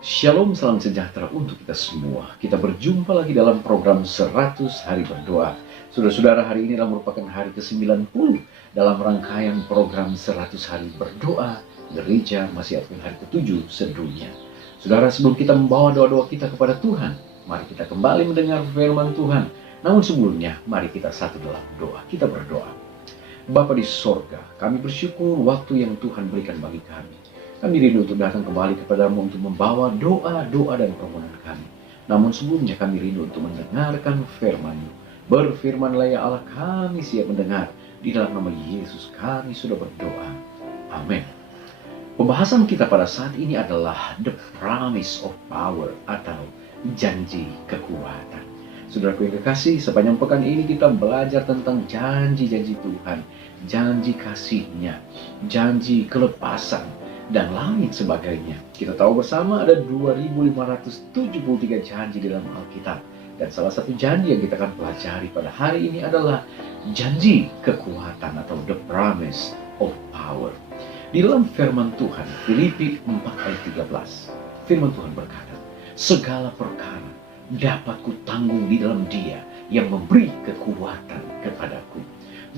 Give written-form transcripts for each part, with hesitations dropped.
Shalom, salam sejahtera untuk kita semua. Kita berjumpa lagi dalam program 100 Hari Berdoa. Saudara-saudara, hari ini adalah merupakan hari ke-90 dalam rangkaian program 100 Hari Berdoa Gereja Masih Advent hari ke-7 sedunia. Saudara, sebelum kita membawa doa-doa kita kepada Tuhan, mari kita kembali mendengar firman Tuhan. Namun sebelumnya, mari kita satu dalam doa. Kita berdoa. Bapa di sorga, kami bersyukur waktu yang Tuhan berikan bagi kami. Kami rindu untuk datang kembali kepadamu untuk membawa doa-doa dan permohonan kami. Namun sebelumnya kami rindu untuk mendengarkan firman-Mu. Berfirmanlah ya Allah, kami siap mendengar. Di dalam nama Yesus kami sudah berdoa. Amin. Pembahasan kita pada saat ini adalah The Promise of Power atau janji kekuatan. Saudaraku yang kekasih, sepanjang pekan ini kita belajar tentang janji-janji Tuhan, janji kasih-Nya, janji kelepasan, dan lain sebagainya. Kita tahu bersama ada 2573 janji di dalam Alkitab. Dan salah satu janji yang kita akan pelajari pada hari ini adalah janji kekuatan atau the promise of power. Di dalam firman Tuhan, Filipi 4 ayat 13, firman Tuhan berkata, segala perkara dapat kutanggung di dalam Dia yang memberi kekuatan kepadaku.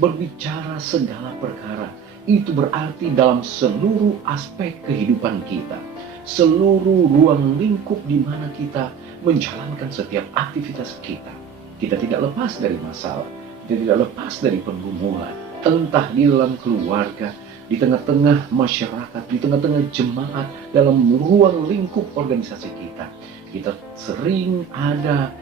Berbicara segala perkara, itu berarti dalam seluruh aspek kehidupan kita, seluruh ruang lingkup di mana kita menjalankan setiap aktivitas kita. Kita tidak lepas dari masalah, kita tidak lepas dari pergumulan, entah di dalam keluarga, di tengah-tengah masyarakat, di tengah-tengah jemaat, dalam ruang lingkup organisasi kita. Kita sering ada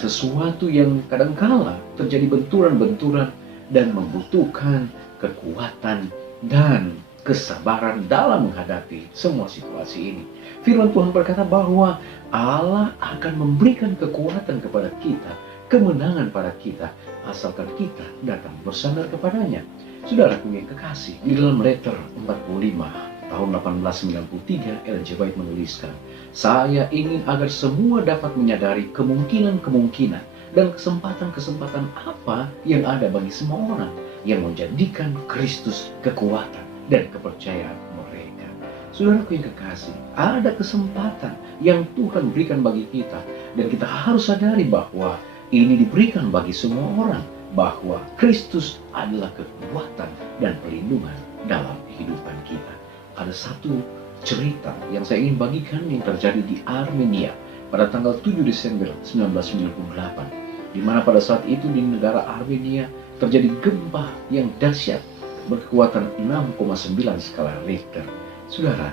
sesuatu yang kadangkala terjadi benturan-benturan dan membutuhkan kekuatan dan kesabaran dalam menghadapi semua situasi ini. Firman Tuhan berkata bahwa Allah akan memberikan kekuatan kepada kita, kemenangan pada kita, asalkan kita datang bersandar kepadanya. Saudaraku yang kekasih, di dalam letter 45 tahun 1893, Ellen G. White menuliskan, saya ingin agar semua dapat menyadari kemungkinan-kemungkinan dan kesempatan-kesempatan apa yang ada bagi semua orang yang menjadikan Kristus kekuatan dan kepercayaan mereka. Saudaraku yang kekasih, ada kesempatan yang Tuhan berikan bagi kita, dan kita harus sadari bahwa ini diberikan bagi semua orang, bahwa Kristus adalah kekuatan dan perlindungan dalam kehidupan kita. Ada satu cerita yang saya ingin bagikan yang terjadi di Armenia pada tanggal 7 Desember 1998, di mana pada saat itu di negara Armenia terjadi gempa yang dahsyat berkekuatan 6,9 skala Richter. Saudara,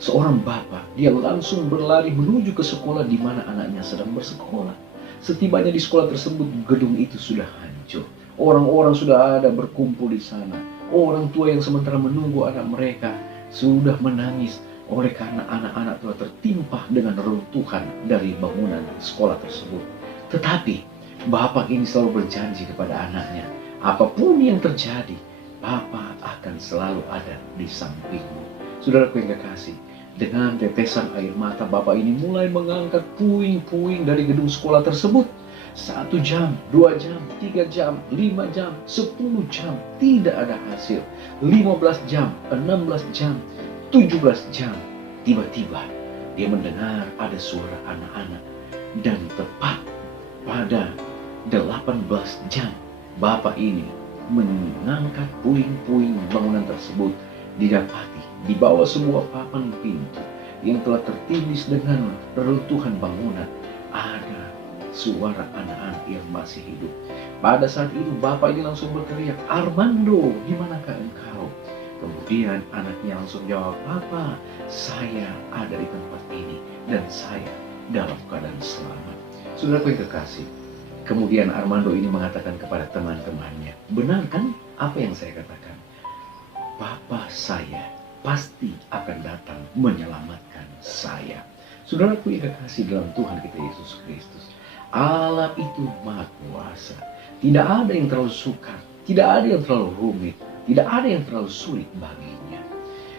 seorang bapak, dia langsung berlari menuju ke sekolah di mana anaknya sedang bersekolah. Setibanya di sekolah tersebut, gedung itu sudah hancur. Orang-orang sudah ada berkumpul di sana. Orang tua yang sementara menunggu anak mereka sudah menangis oleh karena anak-anak telah tertimpa dengan reruntuhan dari bangunan sekolah tersebut. Tetapi bapak ini selalu berjanji kepada anaknya, apapun yang terjadi, Bapak akan selalu ada di sampingmu. Saudaraku yang kekasih, dengan tetesan air mata, bapak ini mulai mengangkat puing-puing dari gedung sekolah tersebut. 1 jam, 2 jam, 3 jam, 5 jam, 10 jam, tidak ada hasil. 15 jam, 16 jam, 17 jam. Tiba-tiba dia mendengar ada suara anak-anak, dan tepat pada 18 jam, bapak ini mengangkat puing-puing bangunan tersebut. Didapati di bawah sebuah papan pintu yang telah tertindis dengan reruntuhan bangunan, ada suara anak-anak yang masih hidup. Pada saat itu bapak ini langsung berteriak, Armando, di manakah engkau? Kemudian anaknya langsung jawab, Papa, saya ada di tempat ini dan saya dalam keadaan selamat. Saudaraku yang kekasih, kemudian Armando ini mengatakan kepada teman-temannya, benar kan apa yang saya katakan? Papa saya pasti akan datang menyelamatkan saya. Saudaraku yang kekasih dalam Tuhan kita Yesus Kristus, Allah itu Maha Kuasa. Tidak ada yang terlalu sukar, tidak ada yang terlalu rumit, tidak ada yang terlalu sulit baginya.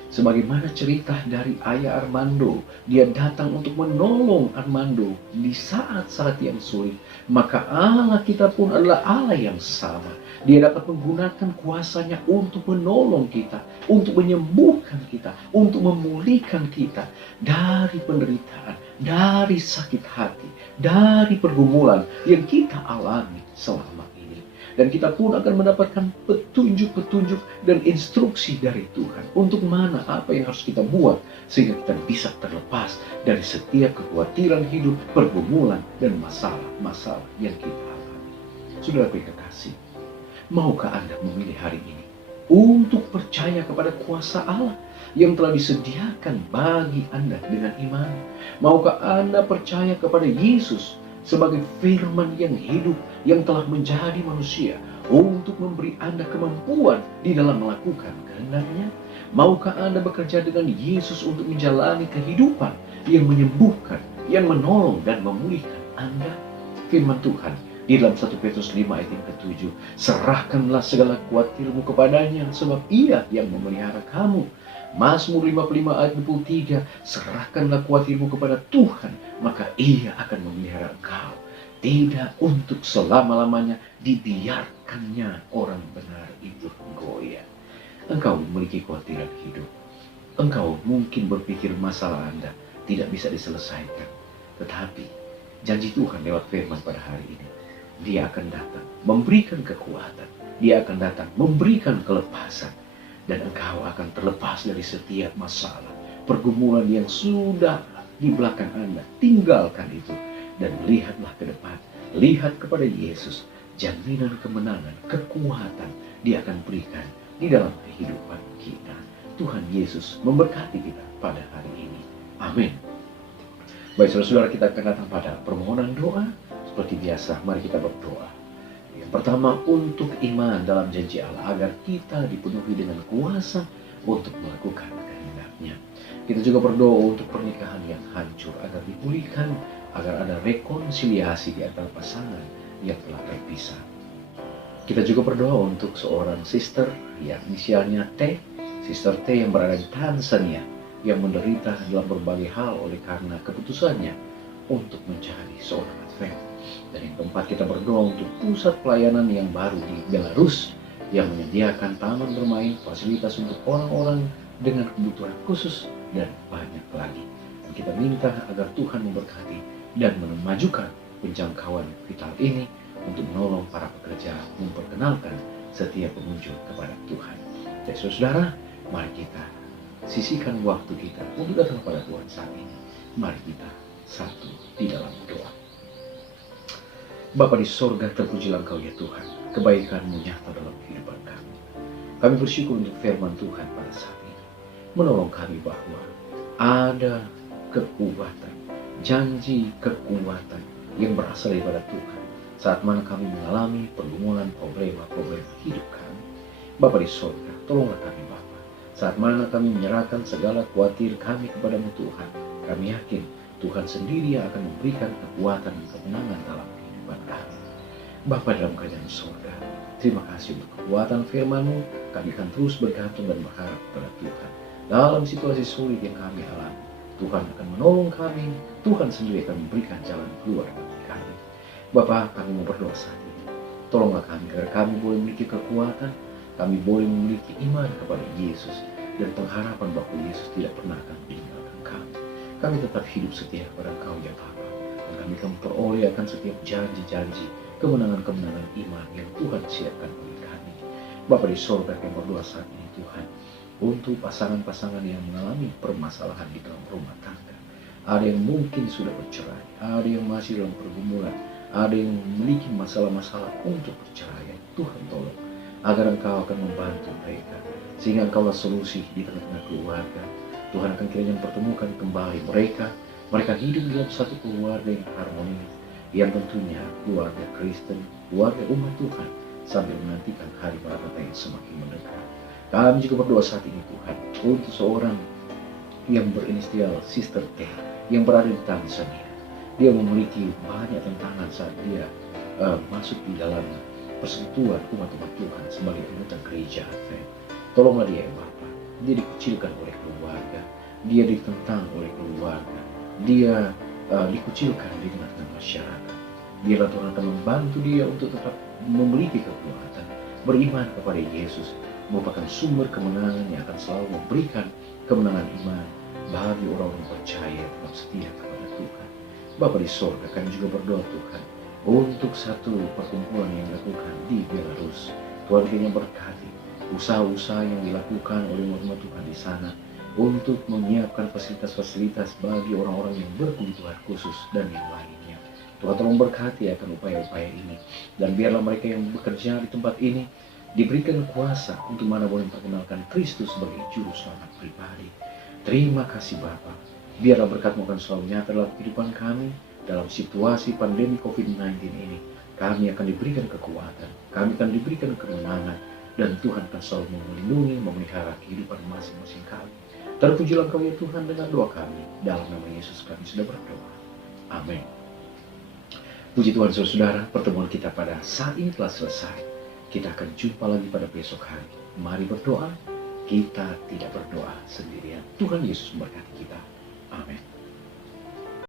Sebagaimana cerita dari ayah Armando, dia datang untuk menolong Armando di saat-saat yang sulit. Maka Allah kita pun adalah Allah yang sama. Dia dapat menggunakan kuasanya untuk menolong kita, untuk menyembuhkan kita, untuk memulihkan kita dari penderitaan, dari sakit hati, dari pergumulan yang kita alami selama ini. Dan kita pun akan mendapatkan petunjuk-petunjuk dan instruksi dari Tuhan untuk mana apa yang harus kita buat sehingga kita bisa terlepas dari setiap kekhawatiran hidup, pergumulan, dan masalah-masalah yang kita alami. Saudara kekasih, maukah Anda memilih hari ini untuk percaya kepada kuasa Allah yang telah disediakan bagi Anda dengan iman? Maukah Anda percaya kepada Yesus sebagai firman yang hidup yang telah menjadi manusia untuk memberi Anda kemampuan di dalam melakukan kehendak-Nya? Maukah Anda bekerja dengan Yesus untuk menjalani kehidupan yang menyembuhkan, yang menolong dan memulihkan Anda? Firman Tuhan di dalam 1 Petrus 5 ayat yang ke-7, serahkanlah segala khawatirmu kepadanya sebab Ia yang memelihara kamu. Mazmur 55 ayat 23, serahkanlah khawatirmu kepada Tuhan, maka Ia akan memelihara engkau. Tidak untuk selama-lamanya dibiarkannya orang benar itu goyah. Engkau memiliki kekhawatiran hidup. Engkau mungkin berpikir masalah Anda tidak bisa diselesaikan. Tetapi janji Tuhan lewat firman pada hari ini, Dia akan datang memberikan kekuatan. Dia akan datang memberikan kelepasan. Dan engkau akan terlepas dari setiap masalah, pergumulan yang sudah di belakang Anda. Tinggalkan itu dan lihatlah ke depan. Lihat kepada Yesus. Jaminan kemenangan, kekuatan Dia akan berikan di dalam kehidupan kita. Tuhan Yesus memberkati kita pada hari ini. Amin. Baik saudara-saudara, kita akan datang pada permohonan doa. Seperti biasa, mari kita berdoa. Yang pertama, untuk iman dalam janji Allah agar kita dipenuhi dengan kuasa untuk melakukan kehendak-Nya. Kita juga berdoa untuk pernikahan yang hancur agar dipulihkan, agar ada rekonsiliasi di antara pasangan yang telah berpisah. Kita juga berdoa untuk seorang sister yang inisialnya T, Sister T yang berada di Tanzania, yang menderita dalam berbagai hal oleh karena keputusannya untuk mencari seorang Advent. Dan yang keempat, kita berdoa untuk pusat pelayanan yang baru di Belarus yang menyediakan taman bermain, fasilitas untuk orang-orang dengan kebutuhan khusus, dan banyak lagi. Dan kita minta agar Tuhan memberkati dan memajukan penjangkauan vital ini untuk menolong para pekerja memperkenalkan setiap pengunjung kepada Tuhan. Jadi saudara, mari kita sisihkan waktu kita untuk datang kepada Tuhan saat ini. Mari kita satu di dalam doa. Bapa di sorga, terpujilah Engkau ya Tuhan, kebaikan-Mu nyata dalam kehidupan kami. Kami bersyukur untuk firman Tuhan pada saat ini, menolong kami bahwa ada kekuatan, janji kekuatan yang berasal daripada Tuhan saat mana kami mengalami pergumulan, problema hidup kami. Bapa di sorga, tolonglah kami Bapa, saat mana kami menyerahkan segala khawatir kami kepadamu Tuhan. Kami yakin Tuhan sendiri yang akan memberikan kekuatan dan kemenangan dalam kami. Bapa dalam kerajaan surga, terima kasih untuk kekuatan firman-Mu. Kami akan terus bergantung dan berharap kepada Tuhan. Dalam situasi sulit yang kami alami, Tuhan akan menolong kami. Tuhan sendiri akan memberikan jalan keluar bagi kami. Bapa, kami mau berdoa saat ini. Tolonglah kami agar kami boleh memiliki kekuatan, kami boleh memiliki iman kepada Yesus, dan pengharapan bahwa Yesus tidak pernah akan meninggalkan kami. Kami tetap hidup setia kepada Engkau ya Bapa. Kami akan memperoleh akan setiap janji-janji, kemenangan-kemenangan iman yang Tuhan siapkan bagi kami. Bapa di sorga, kami berdoa saat ini Tuhan, untuk pasangan-pasangan yang mengalami permasalahan di dalam rumah tangga. Ada yang mungkin sudah bercerai, ada yang masih dalam pergumulan, ada yang memiliki masalah-masalah untuk bercerai. Tuhan tolong, agar Engkau akan membantu mereka, sehingga Engkaulah solusi di tengah-tengah keluarga. Tuhan akan kiranya mempertemukan kembali mereka. Mereka hidup dalam satu keluarga yang harmonis, yang tentunya keluarga Kristen, keluarga umat Tuhan, sambil menantikan hari Maranatha yang semakin mendekat. Kami juga berdoa saat ini Tuhan, untuk seorang yang berinisial Sister T, yang berada di Tanzania. Dia memiliki banyak tantangan saat dia masuk di dalam persekutuan umat-umat Tuhan sebagai anggota gereja Advent. Tolonglah dia ya Bapa. Dia dikucilkan oleh keluarga, dia ditentang oleh keluarga, dia dikucilkan di tengah-tengah masyarakat. Biarlah Tuhan akan membantu dia untuk tetap memiliki kekuatan, Beriman kepada Yesus merupakan sumber kemenangan yang akan selalu memberikan kemenangan iman bagi orang-orang percaya tetap setia kepada Tuhan. Bapa di sorga, kami juga berdoa Tuhan untuk satu perkumpulan yang dilakukan di Belarus. Tuhan kiranya berkati usaha-usaha yang dilakukan oleh umat Tuhan di sana untuk menyiapkan fasilitas-fasilitas bagi orang-orang yang berkebutuhan khusus dan yang lainnya. Tuhan tolong berkati akan upaya-upaya ini, dan biarlah mereka yang bekerja di tempat ini diberikan kuasa untuk mana boleh memperkenalkan Kristus sebagai juru selamat pribadi. Terima kasih Bapa. Biarlah berkat-Mu akan selalu nyata dalam kehidupan kami dalam situasi pandemi COVID-19 ini. Kami akan diberikan kekuatan, kami akan diberikan kemenangan, dan Tuhan akan selalu melindungi, memelihara kehidupan masing-masing kami. Terpujilah Engkau ya Tuhan, dengan doa kami dalam nama Yesus kami sudah berdoa. Amin. Puji Tuhan saudara, pertemuan kita pada saat ini telah selesai. Kita akan jumpa lagi pada besok hari. Mari berdoa, kita tidak berdoa sendirian. Tuhan Yesus memberkati kita. Amin.